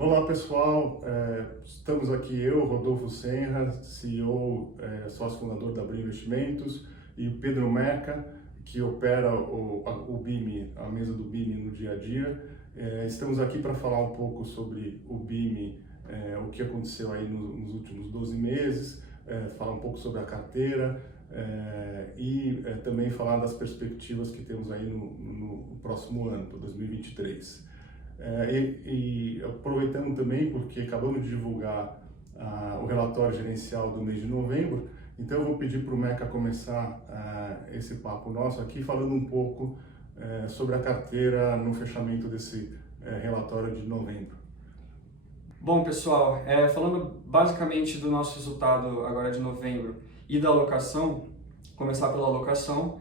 Olá pessoal, estamos aqui eu, Rodolfo Senra, CEO, sócio fundador da Abril Investimentos, e o Pedro Meca, que opera o BIME, a mesa do BIME no dia a dia. Estamos aqui para falar um pouco sobre o BIME, o que aconteceu aí nos últimos 12 meses, falar um pouco sobre a carteira e também falar das perspectivas que temos aí no próximo ano, para 2023. E aproveitando também, porque acabamos de divulgar o relatório gerencial do mês de novembro, então eu vou pedir para o Meca começar esse papo nosso aqui, falando um pouco sobre a carteira no fechamento desse relatório de novembro. Bom, pessoal, falando basicamente do nosso resultado agora de novembro e da alocação, começar pela alocação,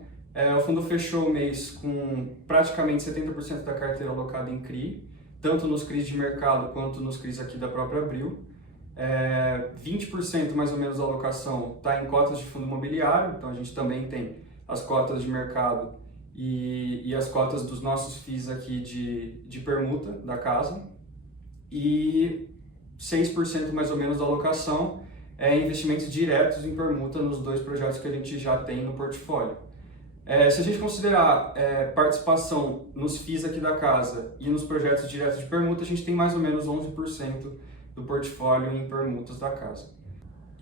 o fundo fechou o mês com praticamente 70% da carteira alocada em CRI, tanto nos CRIs de mercado quanto nos CRIs aqui da própria Abril. 20% mais ou menos da alocação está em cotas de fundo imobiliário, então a gente também tem as cotas de mercado e as cotas dos nossos FIIs aqui de permuta da casa. E 6% mais ou menos da alocação é investimentos diretos em permuta nos dois projetos que a gente já tem no portfólio. Se a gente considerar participação nos FIIs aqui da casa e nos projetos diretos de permuta, a gente tem mais ou menos 11% do portfólio em permutas da casa.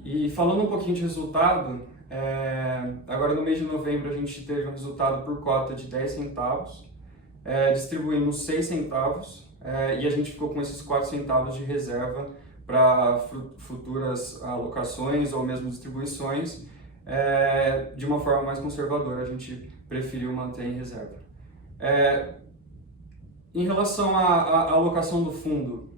E falando um pouquinho de resultado, agora no mês de novembro a gente teve um resultado por cota de 10 centavos, distribuímos 6 centavos e a gente ficou com esses 4 centavos de reserva para futuras alocações ou mesmo distribuições. De uma forma mais conservadora, a gente preferiu manter em reserva. Em relação à alocação do fundo,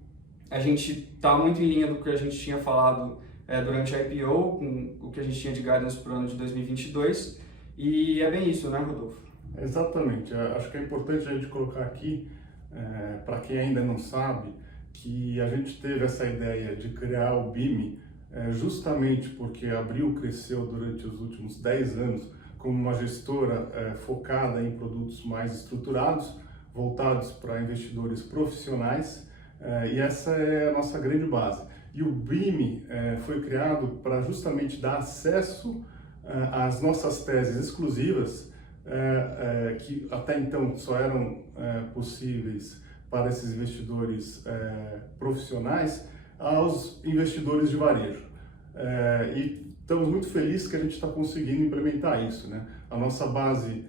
a gente está muito em linha do que a gente tinha falado durante a IPO, com o que a gente tinha de guidance para o ano de 2022, e é bem isso, né, Rodolfo? Exatamente, acho que é importante a gente colocar aqui, para quem ainda não sabe, que a gente teve essa ideia de criar o BIME justamente porque a Abril cresceu durante os últimos 10 anos como uma gestora focada em produtos mais estruturados, voltados para investidores profissionais, e essa é a nossa grande base. E o BIME foi criado para justamente dar acesso às nossas teses exclusivas, que até então só eram possíveis para esses investidores profissionais, aos investidores de varejo. E estamos muito felizes que a gente está conseguindo implementar isso, né? A nossa base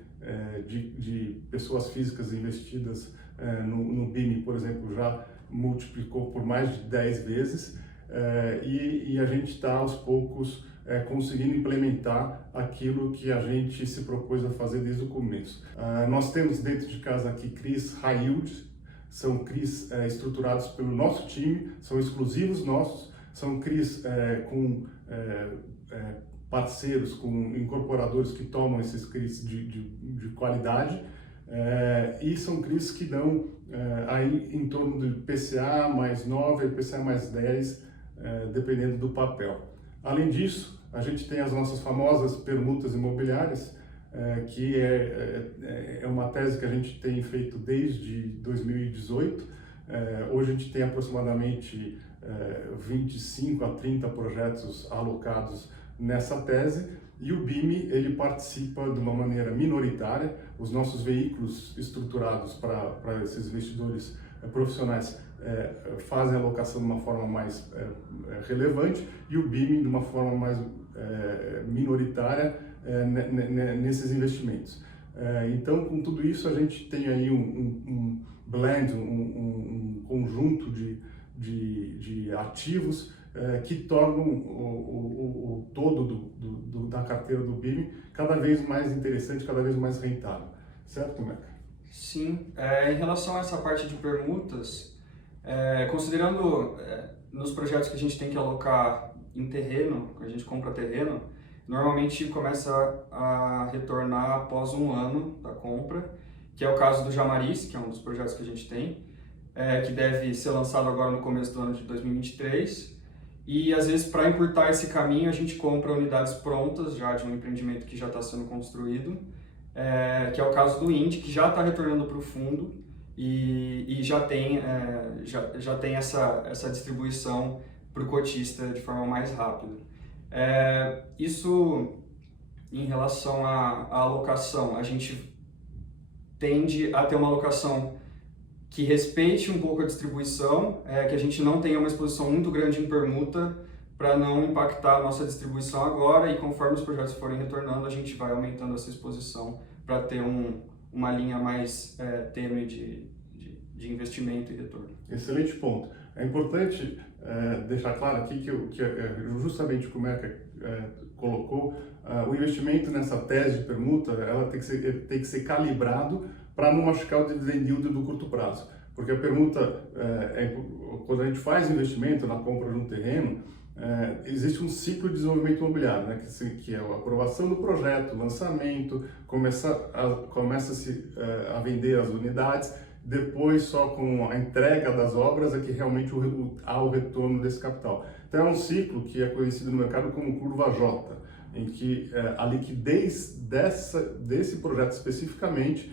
de pessoas físicas investidas no BIME, por exemplo, já multiplicou por mais de 10 vezes, e a gente está aos poucos conseguindo implementar aquilo que a gente se propôs a fazer desde o começo. Nós temos dentro de casa aqui CRIs High Yield, são CRIs estruturados pelo nosso time, são exclusivos nossos, são CRIs com parceiros, com incorporadores que tomam esses CRIs de qualidade, e são CRIs que dão aí em torno de PCA mais 9 e PCA mais 10, dependendo do papel. Além disso, a gente tem as nossas famosas permutas imobiliárias, que é uma tese que a gente tem feito desde 2018. Hoje a gente tem aproximadamente 25 a 30 projetos alocados nessa tese, e o BIME ele participa de uma maneira minoritária. Os nossos veículos estruturados para esses investidores profissionais fazem a alocação de uma forma mais relevante, e o BIME de uma forma mais minoritária nesses investimentos. Então, com tudo isso, a gente tem aí um blend, um conjunto de ativos que tornam o todo da carteira do BIME cada vez mais interessante, cada vez mais rentável. Certo, Meca? Sim. Em relação a essa parte de permutas, considerando nos projetos que a gente tem que alocar em terreno, que a gente compra terreno, normalmente começa a retornar após um ano da compra, que é o caso do Jamaris, que é um dos projetos que a gente tem, que deve ser lançado agora no começo do ano de 2023. E às vezes, para encurtar esse caminho, a gente compra unidades prontas já de um empreendimento que já está sendo construído, que é o caso do Indy, que já está retornando para o fundo e já tem, já tem essa distribuição para o cotista de forma mais rápida. Isso em relação à alocação, a gente tende a ter uma alocação que respeite um pouco a distribuição, que a gente não tenha uma exposição muito grande em permuta para não impactar a nossa distribuição agora, e conforme os projetos forem retornando, a gente vai aumentando essa exposição para ter uma linha mais tênue de investimento e retorno. Excelente ponto. É importante deixar claro aqui que justamente como colocou, o investimento nessa tese de permuta, ela tem que ser calibrado para não machucar o dividend yield do curto prazo. Porque a permuta, quando a gente faz investimento na compra de um terreno, existe um ciclo de desenvolvimento imobiliário, né, que é a aprovação do projeto, lançamento, começa-se a vender as unidades, depois só com a entrega das obras é que realmente há o retorno desse capital. Então é um ciclo que é conhecido no mercado como curva J, em que a liquidez desse projeto especificamente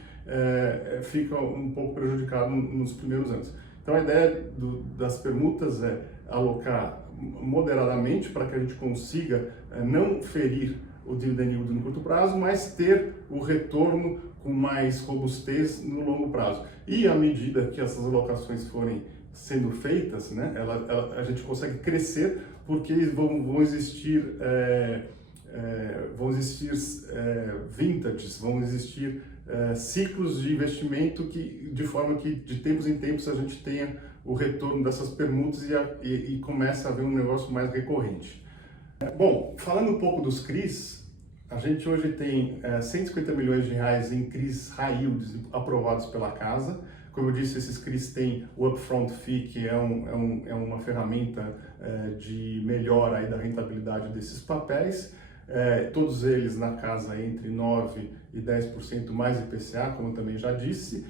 fica um pouco prejudicado nos primeiros anos. Então a ideia das permutas é alocar moderadamente para que a gente consiga não ferir o dividend yield no curto prazo, mas ter o retorno com mais robustez no longo prazo. E à medida que essas alocações forem sendo feitas, né, a gente consegue crescer, porque vão existir vintages, vão existir ciclos de investimento de forma que de tempos em tempos a gente tenha o retorno dessas permutas e começa a haver um negócio mais recorrente. Bom, falando um pouco dos CRIs, a gente hoje tem 150 milhões de reais em CRIs high yields aprovados pela casa. Como eu disse, esses CRIs têm o upfront fee, que é uma ferramenta de melhora aí da rentabilidade desses papéis. Todos eles na casa entre 9% e 10% mais IPCA, como eu também já disse.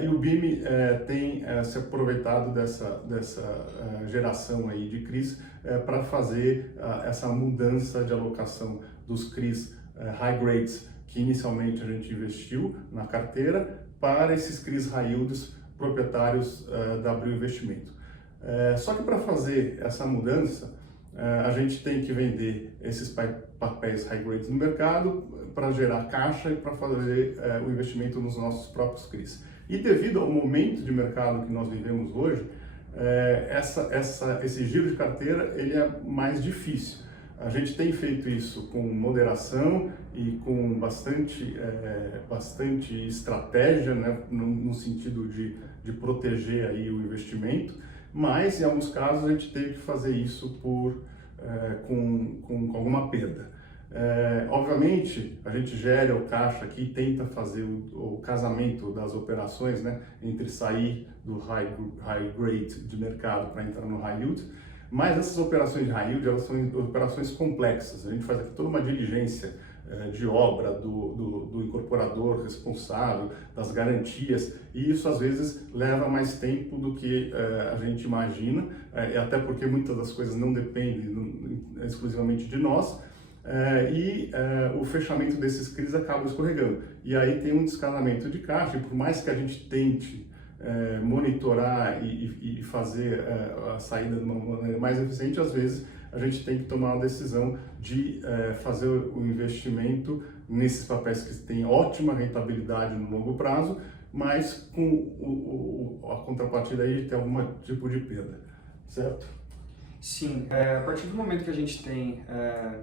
E o BIM tem se aproveitado dessa geração aí de CRIs para fazer essa mudança de alocação dos CRIs high grades, que inicialmente a gente investiu na carteira, para esses CRIs high yields proprietários da Abril Investimento. Só que para fazer essa mudança, a gente tem que vender esses papéis high grades no mercado para gerar caixa e para fazer o investimento nos nossos próprios CRIs. E devido ao momento de mercado que nós vivemos hoje, esse giro de carteira ele é mais difícil. A gente tem feito isso com moderação e com bastante estratégia, né, no sentido de proteger aí o investimento, mas em alguns casos a gente teve que fazer isso com alguma perda. Obviamente, a gente gera o caixa aqui e tenta fazer o casamento das operações, né, entre sair do high grade de mercado para entrar no high yield, mas essas operações de high yield elas são operações complexas. A gente faz aqui toda uma diligência de obra do incorporador responsável, das garantias, e isso às vezes leva mais tempo do que a gente imagina, até porque muitas das coisas não dependem exclusivamente de nós. O fechamento desses CRIs acaba escorregando. E aí tem um descasamento de caixa, e por mais que a gente tente monitorar e fazer a saída de uma maneira mais eficiente, às vezes a gente tem que tomar uma decisão de fazer o investimento nesses papéis que têm ótima rentabilidade no longo prazo, mas com a contrapartida aí de ter algum tipo de perda, certo? Sim, a partir do momento que a gente tem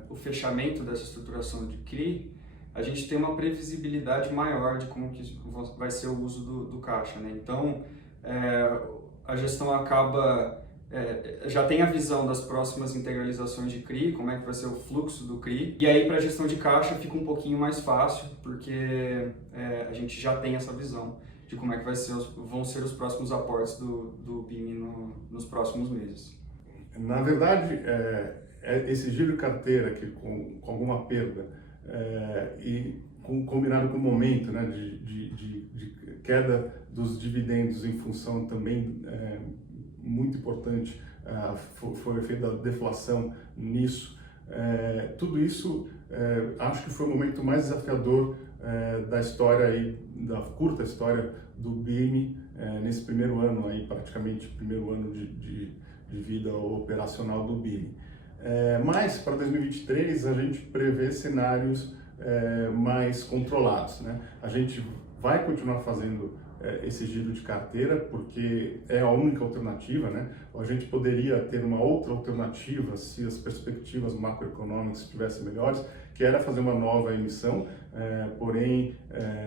o fechamento dessa estruturação de CRI, a gente tem uma previsibilidade maior de como que vai ser o uso do caixa, né? Então, a gestão acaba, já tem a visão das próximas integralizações de CRI, como é que vai ser o fluxo do CRI, e aí para a gestão de caixa fica um pouquinho mais fácil, porque a gente já tem essa visão de como é que vão ser os próximos aportes do BIM nos próximos meses. Na verdade, esse giro de carteira que com alguma perda e combinado com o momento, né, de queda dos dividendos em função também muito importante, foi o efeito da deflação nisso. Tudo isso acho que foi o momento mais desafiador da história aí, da curta história do BIM nesse primeiro ano aí, praticamente primeiro ano de vida operacional do BIM. Mas para 2023 a gente prevê cenários mais controlados, né? A gente vai continuar fazendo esse giro de carteira, porque é a única alternativa, né? A gente poderia ter uma outra alternativa se as perspectivas macroeconômicas estivessem melhores, que era fazer uma nova emissão, porém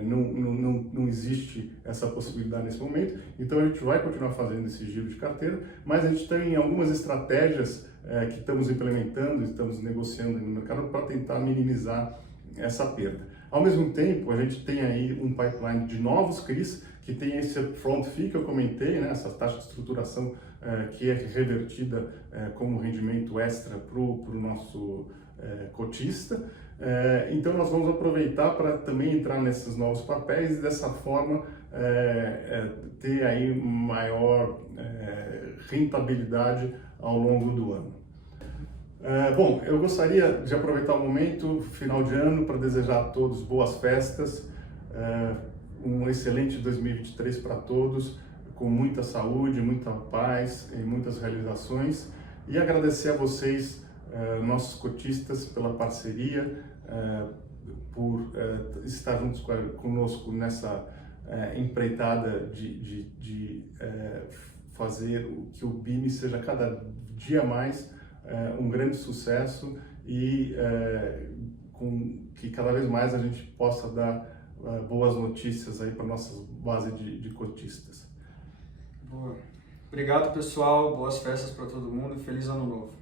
não existe essa possibilidade nesse momento, então a gente vai continuar fazendo esse giro de carteira, mas a gente tem algumas estratégias que estamos implementando, estamos negociando no mercado para tentar minimizar essa perda. Ao mesmo tempo, a gente tem aí um pipeline de novos CRIs, que tem esse upfront fee que eu comentei, né, essa taxa de estruturação que é revertida como rendimento extra para o nosso cotista. Então nós vamos aproveitar para também entrar nesses novos papéis e dessa forma ter aí maior rentabilidade ao longo do ano. Bom, eu gostaria de aproveitar o momento, final de ano, para desejar a todos boas festas, um excelente 2023 para todos, com muita saúde, muita paz e muitas realizações, e agradecer a vocês, nossos cotistas, pela parceria, por estar juntos conosco nessa empreitada de fazer que o BIM seja cada dia mais um grande sucesso e que cada vez mais a gente possa dar boas notícias aí para nossa base de cotistas. Boa. Obrigado, pessoal. Boas festas para todo mundo e feliz ano novo.